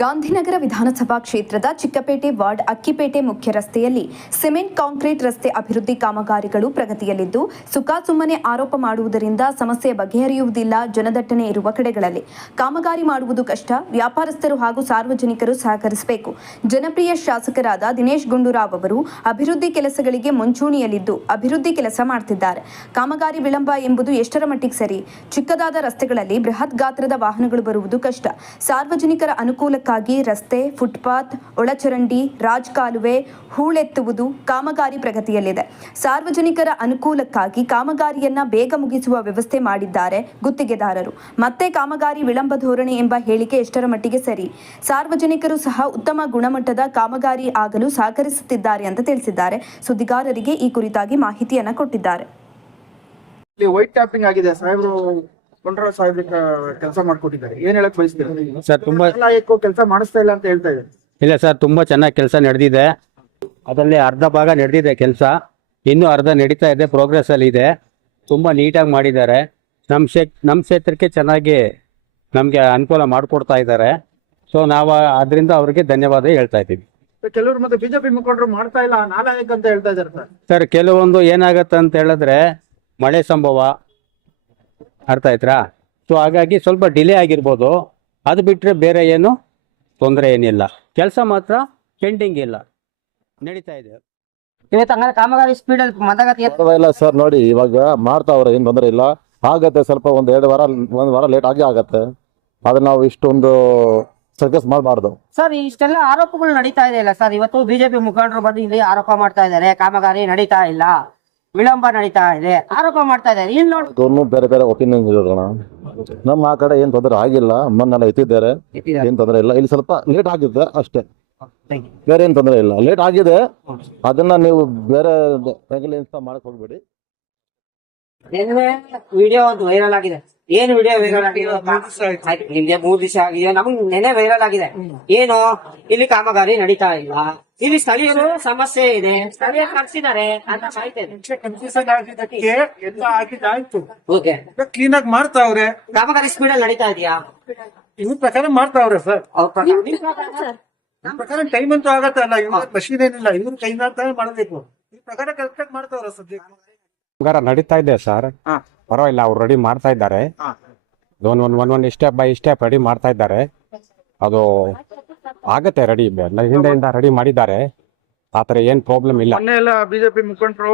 ಗಾಂಧಿನಗರ ವಿಧಾನಸಭಾ ಕ್ಷೇತ್ರದ ಚಿಕ್ಕಪೇಟೆ ವಾರ್ಡ್ ಅಕ್ಕಿಪೇಟೆ ಮುಖ್ಯ ರಸ್ತೆಯಲ್ಲಿ ಸಿಮೆಂಟ್ ಕಾಂಕ್ರೀಟ್ ರಸ್ತೆ ಅಭಿವೃದ್ಧಿ ಕಾಮಗಾರಿಗಳು ಪ್ರಗತಿಯಲ್ಲಿದ್ದು, ಸುಮ್ಮನೆ ಆರೋಪ ಮಾಡುವುದರಿಂದ ಸಮಸ್ಯೆ ಬಗೆಹರಿಯುವುದಿಲ್ಲ. ಜನದಟ್ಟಣೆ ಇರುವ ಕಡೆಗಳಲ್ಲಿ ಕಾಮಗಾರಿ ಮಾಡುವುದು ಕಷ್ಟ. ವ್ಯಾಪಾರಸ್ಥರು ಹಾಗೂ ಸಾರ್ವಜನಿಕರು ಸಹಕರಿಸಬೇಕು. ಜನಪ್ರಿಯ ಶಾಸಕರಾದ ದಿನೇಶ್ ಗುಂಡೂರಾವ್ ಅವರು ಅಭಿವೃದ್ಧಿ ಕೆಲಸಗಳಿಗೆ ಮುಂಚೂಣಿಯಲ್ಲಿದ್ದು ಅಭಿವೃದ್ಧಿ ಕೆಲಸ ಮಾಡುತ್ತಿದ್ದಾರೆ. ಕಾಮಗಾರಿ ವಿಳಂಬ ಎಂಬುದು ಎಷ್ಟರ ಮಟ್ಟಿಗೆ ಸರಿ? ಚಿಕ್ಕದಾದ ರಸ್ತೆಗಳಲ್ಲಿ ಬೃಹತ್ ಗಾತ್ರದ ವಾಹನಗಳು ಬರುವುದು ಕಷ್ಟ. ಸಾರ್ವಜನಿಕರ ಅನುಕೂಲಕ್ಕಾಗಿ ರಸ್ತೆ, ಫುಟ್ಪಾತ್, ಒಳಚರಂಡಿ, ರಾಜಕಾಲುವೆ ಹೂಳೆತ್ತುವುದು ಕಾಮಗಾರಿ ಪ್ರಗತಿಯಲ್ಲಿದೆ. ಸಾರ್ವಜನಿಕರ ಅನುಕೂಲಕ್ಕಾಗಿ ಕಾಮಗಾರಿಯನ್ನ ಬೇಗ ಮುಗಿಸುವ ವ್ಯವಸ್ಥೆ ಮಾಡಿದ್ದಾರೆ ಗುತ್ತಿಗೆದಾರರು. ಮತ್ತೆ ಕಾಮಗಾರಿ ವಿಳಂಬ ಧೋರಣೆ ಎಂಬ ಹೇಳಿಕೆ ಎಷ್ಟರ ಮಟ್ಟಿಗೆ ಸರಿ? ಸಾರ್ವಜನಿಕರು ಸಹ ಉತ್ತಮ ಗುಣಮಟ್ಟದ ಕಾಮಗಾರಿ ಆಗಲು ಸಹಕರಿಸುತ್ತಿದ್ದಾರೆ ಅಂತ ತಿಳಿಸಿದ್ದಾರೆ. ಸುದ್ದಿಗಾರರಿಗೆ ಈ ಕುರಿತಾಗಿ ಮಾಹಿತಿಯನ್ನ ಕೊಟ್ಟಿದ್ದಾರೆ. ವೈಟ್ ಟ್ಯಾಪಿಂಗ್ ಆಗಿದೆ ಸಾಹೇಬ್ರು ಕೊಂಡ್ರಾವ್ ಸಾಹೇಬ್ರು ಕೆಲಸ ಮಾಡ್ಕೊಟ್ಟಿದ್ದಾರೆ. ಏನ್ ಹೇಳಕ್ ಬಯಸ್ತೀರಾ ಸರ್? ತುಂಬಾ ಕೆಲಸ ಮಾಡಿಸ್ತಾ ಇಲ್ಲ ಅಂತ ಹೇಳ್ತಾ ಇದ್ದಾರೆ. ಇಲ್ಲ ಸರ್, ತುಂಬಾ ಚೆನ್ನಾಗಿ ಕೆಲಸ ನಡೆದಿದೆ. ಅದರಲ್ಲಿ ಅರ್ಧ ಭಾಗ ನಡೆದಿದೆ ಕೆಲಸ, ಇನ್ನೂ ಅರ್ಧ ನಡೀತಾ ಇದೆ, ಪ್ರೋಗ್ರೆಸ್ ಅಲ್ಲಿ ಇದೆ. ತುಂಬಾ ನೀಟಾಗಿ ಮಾಡಿದ್ದಾರೆ. ನಮ್ಮ ಕ್ಷೇತ್ರಕ್ಕೆ ಚೆನ್ನಾಗಿ ನಮ್ಗೆ ಅನುಕೂಲ ಮಾಡಿಕೊಡ್ತಾ ಇದ್ದಾರೆ. ಸೊ ನಾವು ಅದರಿಂದ ಅವ್ರಿಗೆ ಧನ್ಯವಾದ ಹೇಳ್ತಾ ಇದ್ದೀವಿ. ಕೆಲವರು ಮತ್ತೆ ಬಿಜೆಪಿ ಮುಖಂಡರು ಮಾಡ್ತಾ ಇಲ್ಲ, ನಾಲಾಯಕ್ ಅಂತ ಹೇಳ್ತಾ ಇದ್ದಾರೆ ಸರ್. ಕೆಲವೊಂದು ಏನಾಗತ್ತೆ ಅಂತ ಹೇಳಿದ್ರೆ ಮಳೆ ಸಂಭವ, ಅರ್ಥ ಆಯ್ತಾ? ಸೊ ಹಾಗಾಗಿ ಸ್ವಲ್ಪ ಡಿಲೇ ಆಗಿರ್ಬೋದು. ಅದು ಬಿಟ್ಟರೆ ಬೇರೆ ಏನು ತೊಂದರೆ ಏನಿಲ್ಲ. ಕೆಲಸ ಮಾತ್ರ ಪೆಂಡಿಂಗ್ ಇಲ್ಲ, ನಡೀತಾ ಇದೆ. ಇವತ್ತು ಕಾಮಗಾರಿ ಸ್ಪೀಡ್ ಮಂದಗತಿ ಇಲ್ಲ ಸರ್. ನೋಡಿ ಇವಾಗ ಮಾಡ್ತಾವ್ರೆ, ಏನ್ ತೊಂದರೆ ಇಲ್ಲ. ಆಗತ್ತೆ ಸ್ವಲ್ಪ ಒಂದ್ ವಾರ ಲೇಟ್ ಆಗಿ ಆಗತ್ತೆ. ಅದನ್ನ ನಾವು ಇಷ್ಟೊಂದು ಸರ್ಕಸ್ ಮಾಡಬಾರ್ದು ಸರ್. ಇಷ್ಟೆಲ್ಲ ಆರೋಪಗಳು ನಡೀತಾ ಇದೆ ಇಲ್ಲ ಸರ್? ಇವತ್ತು ಬಿಜೆಪಿ ಮುಖಂಡರು ಬಂದು ಇಲ್ಲಿ ಆರೋಪ ಮಾಡ್ತಾ ಇದ್ದಾರೆ, ಕಾಮಗಾರಿ ನಡೀತಾ ಇಲ್ಲ, ವಿಳಂಬ ನಡೀತಾ ಇದೆ, ಆರೋಪ ಮಾಡ್ತಾ ಇದ್ದಾರೆ. ಇಲ್ಲಿ ನೋಡಿ ಬೇರೆ ಬೇರೆ ಒಪಿನಿಯನ್ ಇರೋಣ. ನಮ್ಮ ಆ ಕಡೆ ಏನ್ ತೊಂದರೆ ಆಗಿಲ್ಲ, ಮೊನ್ನೆಲ್ಲ ಎತ್ತಿದ್ದಾರೆ, ಏನ್ ತೊಂದರೆ ಇಲ್ಲ. ಇಲ್ಲಿ ಸ್ವಲ್ಪ ಲೇಟ್ ಆಗಿದೆ ಅಷ್ಟೇ, ಬೇರೆ ಏನ್ ತೊಂದರೆ ಇಲ್ಲ. ಲೇಟ್ ಆಗಿದೆ, ಅದನ್ನ ನೀವು ಬೇರೆ ಮಾಡಕ್ ಹೋಗ್ಬೇಡಿ. ವಿಡಿಯೋ ಒಂದು ವೈರಲ್ ಆಗಿದೆ. ಏನು ವಿಡಿಯೋ ವೈರಲ್ ಆಗಿದೆ? ನಿಮ್ಗೆ 3 ದಿವಸ ಆಗಿದೆ, ನಮ್ಗೆ ನೆನೆ ವೈರಲ್ ಆಗಿದೆ. ಏನು ಇಲ್ಲಿ ಕಾಮಗಾರಿ ನಡೀತಾ ಇಲ್ಲ, ಇಲ್ಲಿ ಸ್ಥಳೀಯರು ಸಮಸ್ಯೆ ಇದೆ, ಸ್ಥಳೀಯರು ಕಳ್ಸಿದ್ದಾರೆ ಅಂತ ಓಕೆ. ಕ್ಲೀನ್ ಆಗಿ ಮಾಡ್ತಾವ್ರೆ. ಕಾಮಗಾರಿ ಸ್ಪೀಡ್ ಅಲ್ಲಿ ನಡೀತಾ ಇದೆಯಾ? ಇವ್ರ ಪ್ರಕಾರ ಮಾಡ್ತಾವ್ರೆ ಸರ್. ನಮ್ಮ ಪ್ರಕಾರ ಟೈಮ್ ಅಂತೂ ಆಗತ್ತಲ್ಲ, ಇವ್ರ ಮಷೀನ್ ಏನಿಲ್ಲ, ಇವ್ರ ಕೈಯಿಂದ ಮಾಡಬೇಕು. ಈ ಪ್ರಕಾರ ಕರೆಕ್ಟ್ ಮಾಡ್ತಾವ್ರೆ ಸದ್ಯಕ್ಕೆ. ಕಾಮಗಾರ ನಡೀತಾ ಇದೆ ಸರ್, ಪರವಾಗಿಲ್ಲ. ಅವ್ರು ರೆಡಿ ಮಾಡ್ತಾ ಇದ್ದಾರೆ. ಒಂದ್ ಸ್ಟೆಪ್ ಬೈ ಸ್ಟೆಪ್ ರೆಡಿ ಮಾಡ್ತಾ ಇದ್ದಾರೆ. ಅದು ಆಗತ್ತೆ ರೆಡಿ, ಹಿಂದೆಯಿಂದ ರೆಡಿ ಮಾಡಿದ್ದಾರೆ. ಆತರ ಏನ್ ಪ್ರಾಬ್ಲಮ್ ಇಲ್ಲ. ಮೊನ್ನೆ ಎಲ್ಲ ಬಿಜೆಪಿ ಮುಖಂಡರು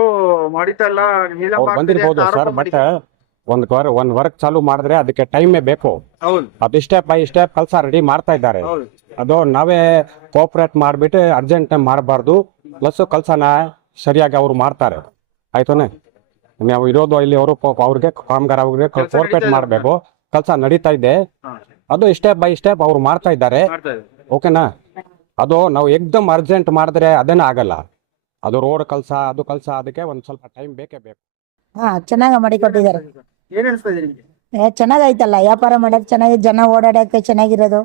ಮಾಡಿತಾ ಇಲ್ಲ, ಬಂದಿರ್ಬೋದು ಸರ್. ಬಟ್ ಒಂದ್ ವರ್ಕ್ ಚಾಲೂ ಮಾಡಿದ್ರೆ ಅದಕ್ಕೆ ಟೈಮೇ ಬೇಕು. ಅದು ಸ್ಟೆಪ್ ಬೈ ಸ್ಟೆಪ್ ಕೆಲಸ ರೆಡಿ ಮಾಡ್ತಾ ಇದ್ದಾರೆ. ಅದು ನಾವೇ ಕೋಆಪರೇಟ್ ಮಾಡ್ಬಿಟ್ಟು ಅರ್ಜೆಂಟ್ ಮಾಡಬಾರ್ದು. ಪ್ಲಸ್ ಕೆಲಸನ ಸರಿಯಾಗಿ ಅವ್ರು ಮಾಡ್ತಾರೆ. ಆಯ್ತಾನೆ? ನಾವು ಇರೋದು ಇಲ್ಲಿ ಅವ್ರಿಗೆ ಕಾಮಗಾರ ಅವ್ರಿಗೆ ಕೋಆಪರೇಟ್ ಮಾಡಬೇಕು. ಕೆಲಸ ನಡೀತಾ ಇದೆ, ಅದು ಸ್ಟೆಪ್ ಬೈ ಸ್ಟೆಪ್ ಅವ್ರು ಮಾಡ್ತಾ ಇದ್ದಾರೆ. ಓಕೆನಾ? ಅದು ನಾವು ಎಕ್ದಮ್ ಅರ್ಜೆಂಟ್ ಮಾಡಿದ್ರೆ ಅದೇನ ಆಗಲ್ಲ. ಅದು ರೋಡ್ ಕೆಲಸ, ಅದು ಕೆಲಸ, ಅದಕ್ಕೆ ಒಂದ್ ಸ್ವಲ್ಪ ಟೈಮ್ ಬೇಕೇ ಬೇಕು. ಚೆನ್ನಾಗಿ ಮಾಡಿಕೊಟ್ಟಿದ್ದಾರೆ. ಏನ್ ಅನಿಸ್ತಾ ಇದೆ ನಿಮ್ಗೆ? ಚೆನ್ನಾಗೈತಲ್ಲ, ವ್ಯಾಪಾರ ಮಾಡಕ್ ಚೆನ್ನಾಗಿ, ಜನ ಓಡಾಡಕ್ಕೆ ಚೆನ್ನಾಗಿರೋದು.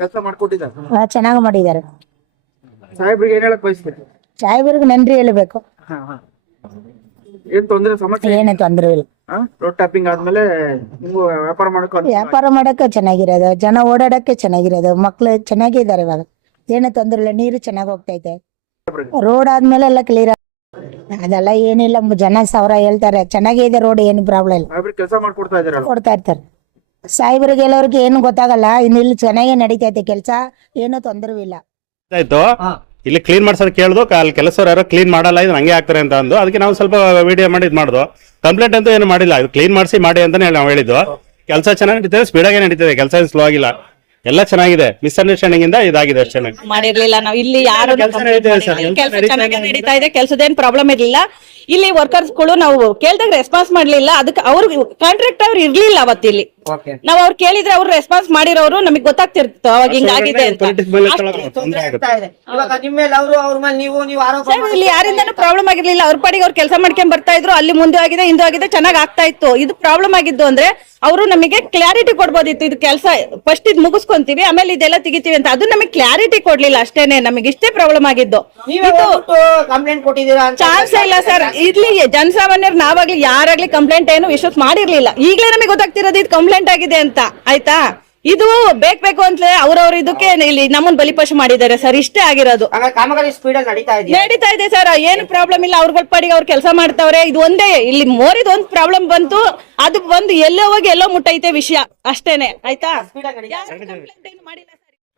ಕೆಲಸ ಮಾಡ್ಕೊಟ್ಟಿದ್ದಾರೆ, ಚೆನ್ನಾಗಿ ಮಾಡಿದ್ದಾರೆ. ಸಾಹೇಬ್ರಿಗೆ ಏನ್ ಹೇಳಕ್ ಬಯಸ್ತೀರಿ? ಸಾಹೇಬ್ರಿಗೆ ನನ್ರಿ ಹೇಳ್ಬೇಕು. ಏನ್ ತೊಂದ್ರೆ ಸಮಸ್ಯೆ? ಏನೇ ತೊಂದ್ರೆ ಇಲ್ಲ. ರೋಡ್ ಟ್ಯಾಪಿಂಗ್ ಆದ್ಮೇಲೆ ನೀವು ವ್ಯಾಪಾರ ಮಾಡಕ್ಕೆ ಚೆನ್ನಾಗಿರೋದು, ಜನ ಓಡಾಡಕ್ಕೆ ಚೆನ್ನಾಗಿರೋದು, ಮಕ್ಳು ಚೆನ್ನಾಗಿದ್ದಾರೆ. ಇವಾಗ ಏನೇ ತೊಂದ್ರೆ ಇಲ್ಲ, ನೀರು ಚೆನ್ನಾಗಿ ಹೋಗ್ತೈತೆ. ರೋಡ್ ಆದ್ಮೇಲೆ ಎಲ್ಲ ಕ್ಲಿಯರ್. ಅದೆಲ್ಲ ಏನಿಲ್ಲ, ಜನ 1000 ಹೇಳ್ತಾರೆ. ಚೆನ್ನಾಗೇ ಇದೆ ರೋಡ್, ಏನು ಪ್ರಾಬ್ಲಮ್ ಇಲ್ಲ. ಕೆಲಸ ಮಾಡ್ಕೊಡ್ತಾ ಇದಾರೆ, ಕೊಡ್ತಾ ಇರ್ತಾರೆ. ಸಾಹೇಬ್ರಿಗೆ ಎಲ್ಲರಿಗೆ ಏನು ಗೊತ್ತಾಗಲ್ಲ. ಇಲ್ಲಿ ಚೆನ್ನಾಗೇ ನಡೀತೈತೆ ಕೆಲಸ, ಏನು ತೊಂದರೆ ಇಲ್ಲ. ಆಯ್ತು, ಇಲ್ಲಿ ಕ್ಲೀನ್ ಮಾಡ್ಸೋದು ಕೇಳ್ದು, ಅಲ್ಲಿ ಕೆಲಸವ್ರು ಯಾರೋ ಕ್ಲೀನ್ ಮಾಡಲ್ಲ, ಇದು ಹಂಗೆ ಆಗ್ತಾರೆ ಅಂತ ಅಂದು, ಅದಕ್ಕೆ ನಾವು ಸ್ವಲ್ಪ ವಿಡಿಯೋ ಮಾಡಿ ಇದು ಮಾಡುದು. ಕಂಪ್ಲೇಂಟ್ ಅಂತೂ ಏನು ಮಾಡಿಲ್ಲ, ಇದು ಕ್ಲೀನ್ ಮಾಡಿಸಿ ಮಾಡಿ ಅಂತಾನೆ ನಾವು ಹೇಳಿದ್ದು. ಕೆಲಸ ಚೆನ್ನಾಗಿ ನಡೀತದೆ, ಸ್ಪೀಡಾಗೆ ನಡೀತದೆ, ಕೆಲಸ ಏನು ಸ್ಲೋ ಆಗಿಲ್ಲ, ಎಲ್ಲ ಚೆನ್ನಾಗಿದೆ. ಮಿಸ್ಅಂಡರ್ಸ್ಟ್ಯಾಂಡಿಂಗ್ ಇಂದ ಇದಾಗಿದೆ ಅಷ್ಟೇ. ಮಾಡಿರ್ಲಿಲ್ಲ ನಾವು ಇಲ್ಲಿ, ಯಾರು ಕೆಲಸ ಚೆನ್ನಾಗಿ ನಡೀತಾ ಇದೆ, ಕೆಲಸದೇನು ಪ್ರಾಬ್ಲಮ್ ಇರ್ಲಿಲ್ಲ. ಇಲ್ಲಿ ವರ್ಕರ್ಸ್ ಗಳು ನಾವು ಕೇಳಿದಾಗ ರೆಸ್ಪಾನ್ಸ್ ಮಾಡ್ಲಿಲ್ಲ. ಅದಕ್ಕೆ ಅವ್ರು ಕಾಂಟ್ರಾಕ್ಟ್ ಅವ್ರು ಇರ್ಲಿಲ್ಲ ಅವತ್ತಿಲ್ಲಿ. ನಾವ್ ಅವ್ರು ಕೇಳಿದ್ರೆ ಅವ್ರು ರೆಸ್ಪಾನ್ಸ್ ಮಾಡಿರೋರು ನಮಗ್ ಗೊತ್ತಾಗ್ತಿರ್ತ ಅವಾಗ ಹಿಂಗಾಗಿದೆ ಅಂತ. ಇಲ್ಲಿ ಯಾರಿಂದನೂ ಪ್ರಾಬ್ಲಮ್ ಆಗಿರ್ಲಿಲ್ಲ. ಅವ್ರ ಪಾಡಿಗೆ ಅವ್ರು ಕೆಲಸ ಮಾಡ್ಕೊಂಡ್ ಬರ್ತಾ ಇದ್ರು. ಅಲ್ಲಿ ಮುಂದೆ ಆಗಿದೆ, ಹಿಂದೆ ಆಗಿದೆ, ಚೆನ್ನಾಗ್ ಆಗ್ತಾ ಇತ್ತು. ಇದು ಪ್ರಾಬ್ಲಮ್ ಆಗಿದ್ದು ಅಂದ್ರೆ ಅವರು ನಮಗೆ ಕ್ಲಾರಿಟಿ ಕೊಡ್ಬೋದಿತ್ತು. ಇದು ಕೆಲಸ ಫಸ್ಟ್ ಇದು ಮುಗಿಸ್ಕೊಂತೀವಿ, ಆಮೇಲೆ ಇದೆಲ್ಲ ತೆಗಿತೀವಿ ಅಂತ. ಅದು ನಮಗೆ ಕ್ಲಾರಿಟಿ ಕೊಡ್ಲಿಲ್ಲ ಅಷ್ಟೇನೆ. ನಮಗೆ ಇಷ್ಟೇ ಪ್ರಾಬ್ಲಮ್ ಆಗಿದ್ದು. ಕಂಪ್ಲೇಂಟ್ ಕೊಟ್ಟಿದ್ದೀರಾ? ಚಾನ್ಸ್ ಇಲ್ಲ ಸರ್. ಇಲ್ಲಿ ಜನಸಾಮಾನ್ಯರು ನಾವಾಗ್ಲಿ ಯಾರಾಗ್ಲಿ ಕಂಪ್ಲೇಂಟ್ ಏನು ಇಶ್ಯೂಸ್ ಮಾಡಿರ್ಲಿಲ್ಲ. ಈಗಲೇ ನಮಗೆ ಗೊತ್ತಾಗ್ತಿರೋದು ಇದು ಕಂಪ್ಲೇಂಟ್ ಆಗಿದೆ ಅಂತ. ಆಯ್ತಾ? ಇದು ಬೇಕು ಅಂತಲೇ ಅವ್ರವ್ರ ಇದಕ್ಕೆ ಇಲ್ಲಿ ನಮ್ಮನ್ನ ಬಲಿಪಶು ಮಾಡಿದ್ದಾರೆ ಸರ್, ಇಷ್ಟೇ ಆಗಿರೋದು. ಆಮೇಲೆ ಕಾಮಗಾರಿ ಸ್ಪೀಡ್ ಅಲ್ಲಿ ನಡೀತಾ ಇದೆ ಸರ್, ಏನು ಪ್ರಾಬ್ಲಮ್ ಇಲ್ಲ. ಅವ್ರಗಳ ಪಾಡಿಗೆ ಅವ್ರು ಕೆಲಸ ಮಾಡ್ತಾವ್ರೆ. ಇದು ಒಂದೇ ಇಲ್ಲಿ ಮೋರಿದ ಒಂದ್ ಪ್ರಾಬ್ಲಮ್ ಬಂತು, ಅದು ಬಂದು ಎಲ್ಲೋ ಹೋಗಿ ಎಲ್ಲೋ ಮುಟ್ಟೈತೆ ವಿಷಯ ಅಷ್ಟೇನೆ. ಆಯ್ತಾ?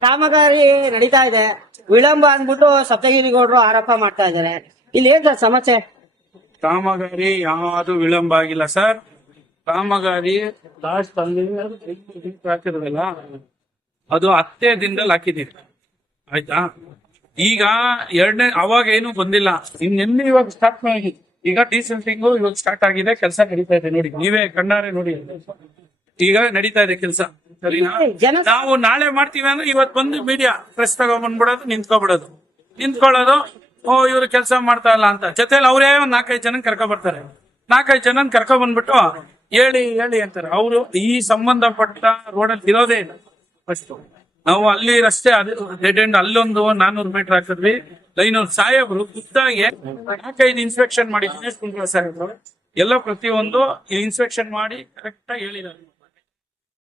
ಕಾಮಗಾರಿ ನಡೀತಾ ಇದೆ, ವಿಳಂಬ ಅಂದ್ಬಿಟ್ಟು ಸಪ್ತಗಿರಿ ಗೌಡ್ರು ಆರೋಪ ಮಾಡ್ತಾ ಇದ್ದಾರೆ. ಇಲ್ಲಿ ಏನ್ ಸರ್ ಸಮಸ್ಯೆ? ಕಾಮಗಾರಿ ಯಾವುದು ವಿಳಂಬ ಆಗಿಲ್ಲ ಸರ್. ಕಾಮಗಾರಿ ಲಾಸ್ಟ್ ಅಲ್ಲಿ ಹಾಕಿರೋದಲ್ಲ, ಅದು 10 ದಿನದಲ್ಲಿ ಹಾಕಿದೀವಿ. ಆಯ್ತಾ? ಈಗ ಎರಡನೇ ಅವಾಗ ಏನು ಬಂದಿಲ್ಲ, ಇನ್ನೆಲ್ಲಿ ಇವಾಗ ಸ್ಟಾರ್ಟ್ ಮಾಡಿ. ಈಗ ಡೀಸೆಂಟಿಂಗು ಇವಾಗ ಸ್ಟಾರ್ಟ್ ಆಗಿದೆ, ಕೆಲಸ ನಡೀತಾ ಇದೆ. ನೋಡಿ, ನೀವೇ ಕಣ್ಣಾರೆ ನೋಡಿ, ಈಗ ನಡೀತಾ ಇದೆ ಕೆಲಸ. ಸರಿನಾ? ನಾವು ನಾಳೆ ಮಾಡ್ತೀವಿ ಅಂದ್ರೆ ಇವತ್ತು ಬಂದು ಮೀಡಿಯಾ ಪ್ರೆಸ್ ತಗೊಂಡ್ಬಂದ್ಬಿಡೋದು, ನಿಂತ್ಕೊಳ್ಳೋದು. ಇವ್ರು ಕೆಲಸ ಮಾಡ್ತಾ ಇಲ್ಲ ಅಂತ. ಜೊತೆಲಿ ಅವರೇ ಒಂದ್ 4-5 ಜನ ಕರ್ಕೊ ಬರ್ತಾರೆ. 4-5 ಜನ ಕರ್ಕೊ ಬಂದ್ಬಿಟ್ಟು ಹೇಳಿ ಅಂತಾರೆ. ಅವರು ಈ ಸಂಬಂಧಪಟ್ಟ ರೋಡಲ್ಲಿ ಇರೋದೇ ಇಲ್ಲ. ಫಸ್ಟ್ ನಾವು ಅಲ್ಲಿ ರಸ್ತೆ ಡೆಡ್ ಎಂಡ್ ಅಲ್ಲೊಂದು 400 ಮೀಟರ್ ಹಾಕಿದ್ವಿ. ಲೈನವ್ರು ಸಾಹೇಬ್ರು ಖುದ್ದಾಗಿ 4-5 ಇನ್ಸ್ಪೆಕ್ಷನ್ ಮಾಡಿ, ದಿನೇಶ್ ಕುಂಡ್ರ ಸಾಹೇಬ್ರು ಎಲ್ಲ ಪ್ರತಿಯೊಂದು ಇನ್ಸ್ಪೆಕ್ಷನ್ ಮಾಡಿ ಕರೆಕ್ಟ್ ಆಗಿ ಹೇಳಿದ್ದಾರೆ.